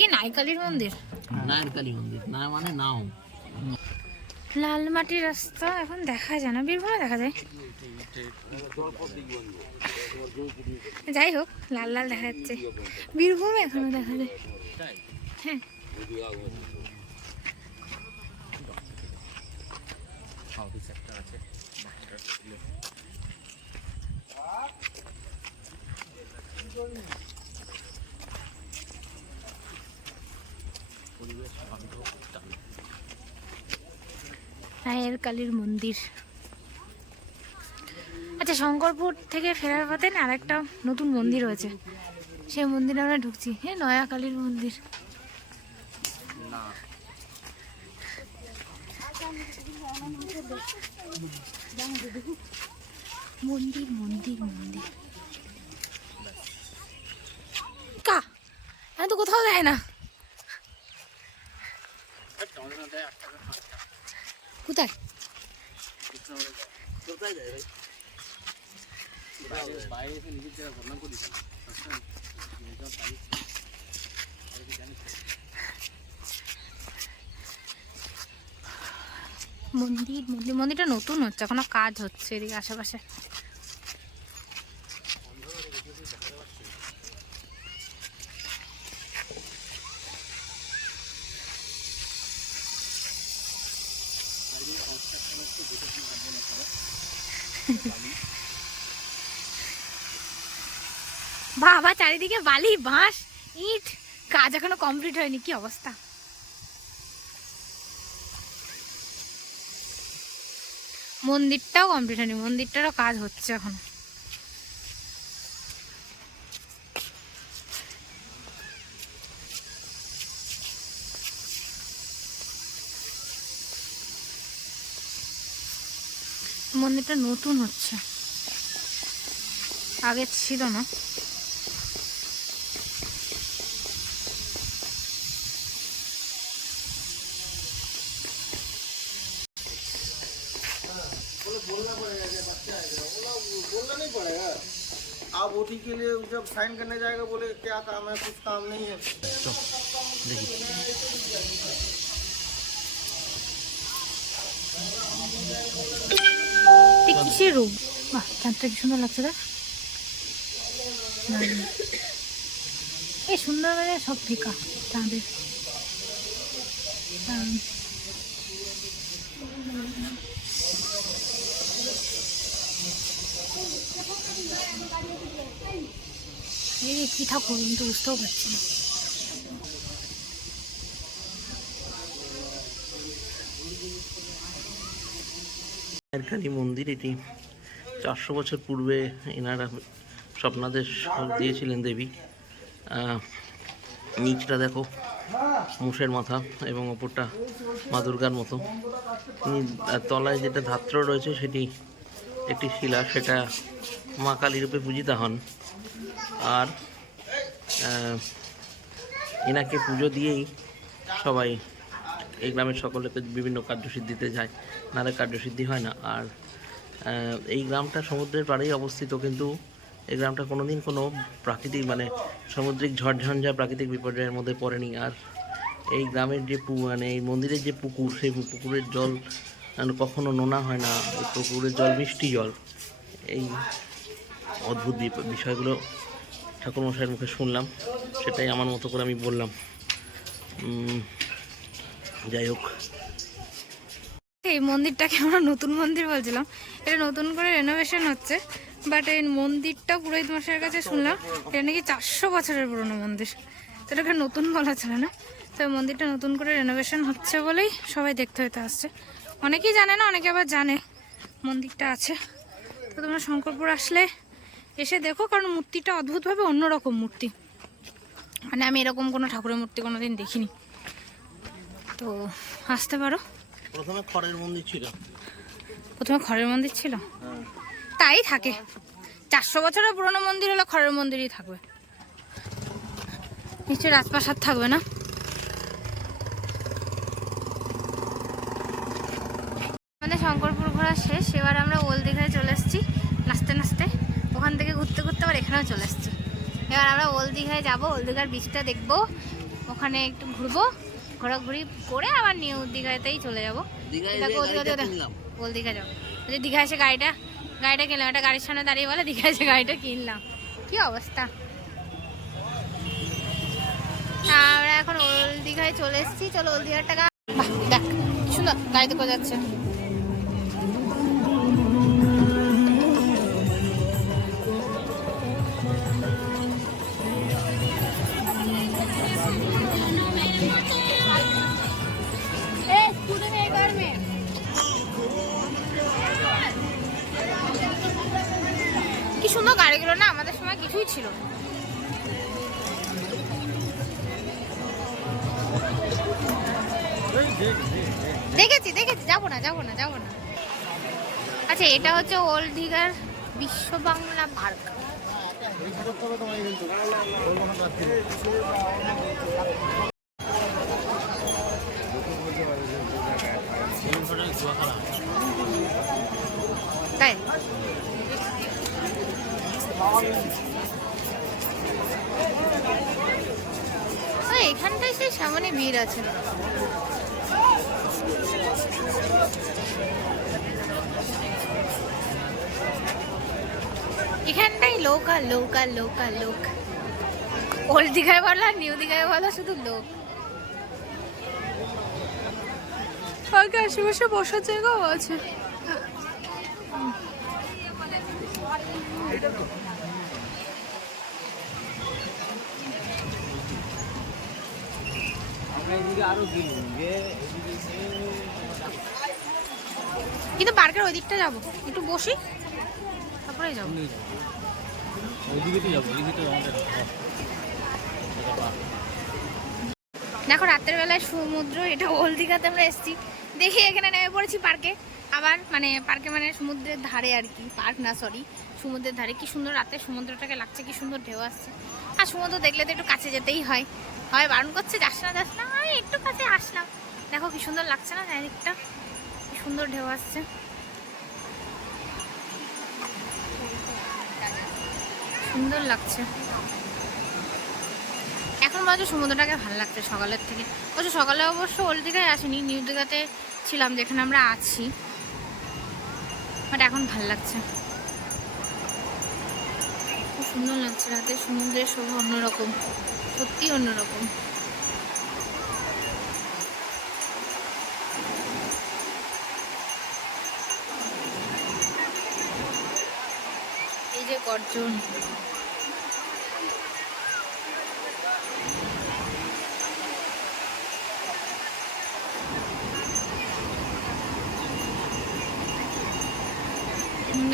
কি নাইকালির মন্দির? নাইকালি মন্দির না মানে নাও। লাল মাটির রাস্তা এখন দেখা যায় না, বীরভূমে দেখা যায়। যাই হোক, লাল লাল দেখা যাচ্ছে, বীরভূমে এখনো দেখা যায়। হ্যাঁ, রায়ের কালীর মন্দির। আচ্ছা, শঙ্করপুর থেকে ফেরার পথে না আরেকটা নতুন মন্দির হয়েছে, সেই মন্দিরে আমরা ঢুকছি। হ্যাঁ, নয়া কালীর মন্দির। মন্দির মন্দির মন্দির কা এখন তো কোথাও দেয় না। কোথায়? মন্দিরটা নতুন হচ্ছে, এখনো কাজ হচ্ছে এদিকে আশেপাশে। বাবা, চারিদিকে বালি, বাঁশ, ইট, কাজ এখনো কমপ্লিট হয়নি। কি অবস্থা! মন্দিরটাও কমপ্লিট হয়নি, মন্দিরটারও কাজ হচ্ছে এখন। মন্দিরটা নতুন হচ্ছে, আগে ছিল না। बोलना नहीं पड़ेगा, आप ओटी के लिए जब साइन करने जाएगा बोले क्या काम है, कुछ काम नहीं है। কিসের রূপ! বাহ, চাঁদটা কি সুন্দর লাগছে। দেখ, এই সুন্দর মানে সব ফিকা চাঁদের। এই কি ঠাকুর কিন্তু বুঝতেও পারছি না। কালী মন্দির, এটি 400 বছর পূর্বে এনারা স্বপ্নাদেশ দিয়েছিলেন দেবী। নিচটা দেখো মুষের মাথা এবং ওপরটা মা দুর্গার মতো। তলায় যেটা ধাত্র রয়েছে সেটি একটি শিলা, সেটা মা কালী রূপে পূজিতা হন। আর এনাকে পুজো দিয়েই সবাই এই গ্রামের সকলেকে বিভিন্ন কার্যসিদ্ধিতে যায়, নাহলে কার্যসিদ্ধি হয় না। আর এই গ্রামটা সমুদ্রের পাড়েই অবস্থিত, কিন্তু এই গ্রামটা কোনোদিন কোনো প্রাকৃতিক মানে সামুদ্রিক ঝড়ঝঞ্ঝা প্রাকৃতিক বিপর্যয়ের মধ্যে পড়েনি। আর এই গ্রামের যে মানে এই মন্দিরের যে পুকুর, সেই পুকুরের জল কখনো নোনা হয় না, এই পুকুরের জল মিষ্টি জল। এই অদ্ভুত বিষয়গুলো ঠাকুরমশাইয়ের মুখে শুনলাম, সেটাই আমার মতো করে আমি বললাম। যাই হোক, এই মন্দিরটাকে আমরা নতুন মন্দির বলছিলাম, এটা নতুন করে রেনোভেশন হচ্ছে। বাট এই মন্দিরটা পুরোহিত মশাইয়ের কাছে শুনলাম এটা নাকি 400 বছরের পুরনো মন্দির, তো এটাকে নতুন বলা চলে না। তো মন্দিরটা নতুন করে রেনোভেশন হচ্ছে বলেই সবাই দেখতে হতে আসছে। অনেকেই জানে না, অনেকে আবার জানে মন্দিরটা আছে। তো তোমরা শঙ্করপুর আসলে এসে দেখো, কারণ মূর্তিটা অদ্ভুতভাবে অন্যরকম মূর্তি, মানে আমি এরকম কোনো ঠাকুরের মূর্তি কোনোদিন দেখিনি। তো আসতে পারো। প্রথমে খড়ের মন্দির ছিল, প্রথমে খড়ের মন্দির ছিল, তাই থাকে। 400 বছরের পুরনো মন্দির হলে খড়ের মন্দিরই থাকবে, নিশ্চয়ই রাজপ্রাসাদ থাকবে না। আমাদের শঙ্করপুর ঘোরা শেষ, এবার আমরা ওল দীঘায় চলে এসেছি নাচতে নাচতে। ওখান থেকে ঘুরতে ঘুরতে আবার এখানেও চলে এসেছি। এবার আমরা ওল দীঘায় যাবো, ওল দীঘার বীজটা দেখবো, ওখানে একটু ঘুরবো, ঘোরাঘুরি করে আবার নিউ দীঘাতেই চলে যাবো। দেখো বল দীঘা যাবো, দীঘা এসে গাড়িটা কিনলাম, একটা গাড়ির সামনে দাঁড়িয়ে বলে দীঘা এসে গাড়িটা কিনলাম। কি অবস্থা। আমরা এখন ওল্ড দীঘায় চলে এসেছি। চলো ওল্ড দীঘার টাকা দেখ সুন্দর গাড়িতে করে যাচ্ছে। কি সুন্দর গাড়িগুলো না, আমাদের সময় কিছুই ছিল না। দেখেছি যাবো না। আচ্ছা এটা হচ্ছে ওল্ড দীঘার বিশ্ব বাংলা পার্ক। তাই এখানটায় সেই সামনে ভিড় আছে। এখানটাই লোক আর লোক আর লোক আর লোক। ওল্ড দীঘায় বলো আর নিউ দীঘায় বলো, শুধু লোক। আগে আশেপাশে বসার জায়গাও আছে। কিন্তু পার্কের ওই দিকটা যাবো, একটু বসি তারপরে যাবো। দেখো রাতের বেলায় সমুদ্র, এটা ওল্ড দীঘাতে আমরা এসেছি। দেখি এখানে নেমে পড়েছি পার্কে। আবার পার্কে সমুদ্রের ধারে আর কি, পার্ক না সরি সমুদ্রের ধারে। কি সুন্দর রাতে সমুদ্রটাকে লাগছে, কি সুন্দর ঢেউ আসছে। আর সমুদ্র দেখলে তো একটু কাছে যেতেই হয়, বারণ করছে যাস না আমি একটু কাছে আসলাম। দেখো কি সুন্দর লাগছে না চারিদিকটা, কি সুন্দর ঢেউ আসছে, সুন্দর লাগছে। এখন বলছে সমুদ্রটাকে ভালো লাগছে সকালের থেকে। সকালে অবশ্য ওল্ড দীঘায় আসিনি, নিউ দীঘাতে ছিলাম যেখানে আমরা আছি, বাট এখন ভালো লাগছে, খুব সুন্দর লাগছে। রাতে সমুদ্রের শোভা অন্যরকম, সত্যি অন্যরকম। এই যে গর্জন,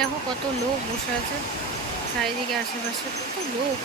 দেখো কত লোক বসে আছে চারিদিকে, আশেপাশে কত লোক।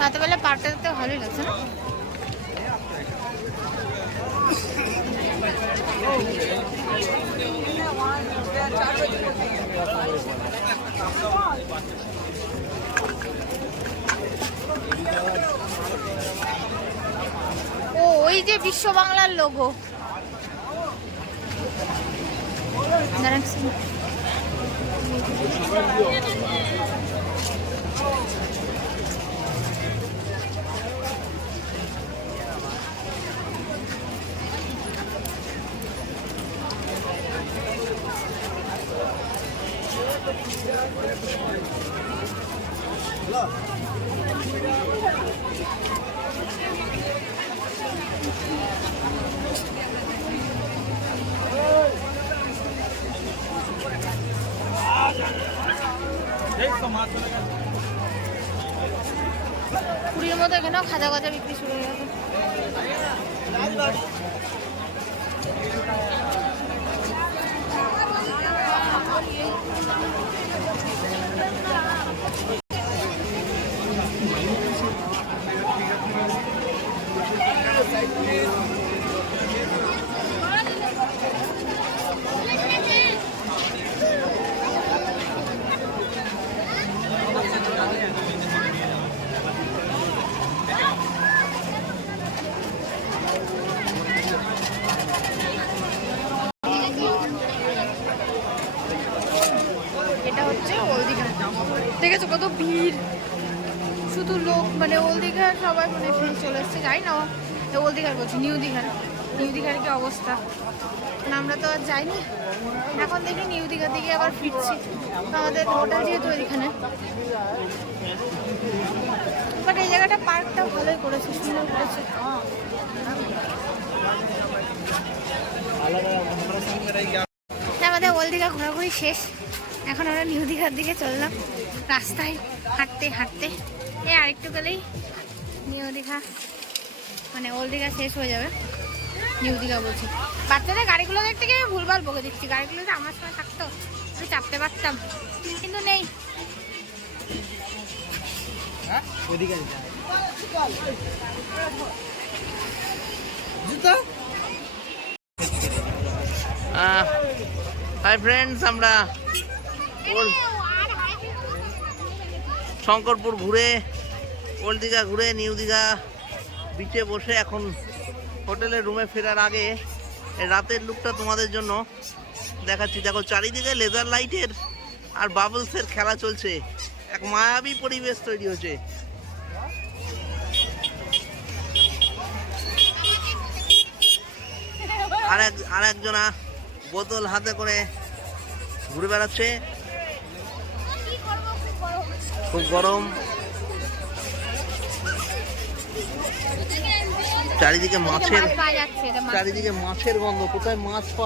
রাতেবেলা পার্কটা দেখতে ভালোই লাগছে না? ও ওই যে বিশ্ব বাংলার লোগো। পুরীর রীতিমতো এখানেও খাজা গজা বিক্রি শুরু হয়ে গেছে। এটা হচ্ছে ওল্ড দীঘা। দেখেছো কত ভিড়, শুধু লোক, মানে ওল্ড দীঘার সবাই মানে এখানে চলে এসছে। যাই না ওল্ড দীঘার বলছি, নিউ দীঘার কি অবস্থা, মানে আমরা তো আর যাইনি। এখন দেখি নিউ দীঘার দিকে আবার ফিরছি, আমাদের হোটেল যেহেতু এখানে। বাট এই জায়গাটা পার্কটা ভালোই করেছে, সুন্দর করেছে। আমাদের ওল্ড দীঘা ঘোরাঘুরি শেষ, এখন আমরা নিউ দীঘার দিকে চললাম রাস্তায় হাঁটতে হাঁটতে। এই আরেকটু গেলেই নিউ দীঘা, মানে ওল্ড দীঘা শেষ হয়ে যাবে। নিউ দীঘা বলছি, বাচ্চাদের গাড়িগুলো দেখতে গিয়ে আমি ভুলভাল বকে দিচ্ছি। গাড়িগুলো তো আমার সময় থাকতো, একটু চাপতে পারতাম, কিন্তু নেই। হাই ফ্রেন্ডস, আমরা শঙ্করপুর ঘুরে, ওল্ড দীঘা ঘুরে, নিউ দীঘা বিচে বসে এখন হোটেলের রুমে ফেরার আগে এই রাতের লুকটা তোমাদের জন্য দেখাচ্ছি। দেখো চারিদিকে লেজার লাইটের আর বাবলসের খেলা চলছে, এক মায়াবী পরিবেশ তৈরি হচ্ছে। আর একজনা বোতল হাতে করে ঘুরে বেড়াচ্ছে, খুব গরম, চারিদিকে মাছের গন্ধ। কোথায় মাছ পাওয়া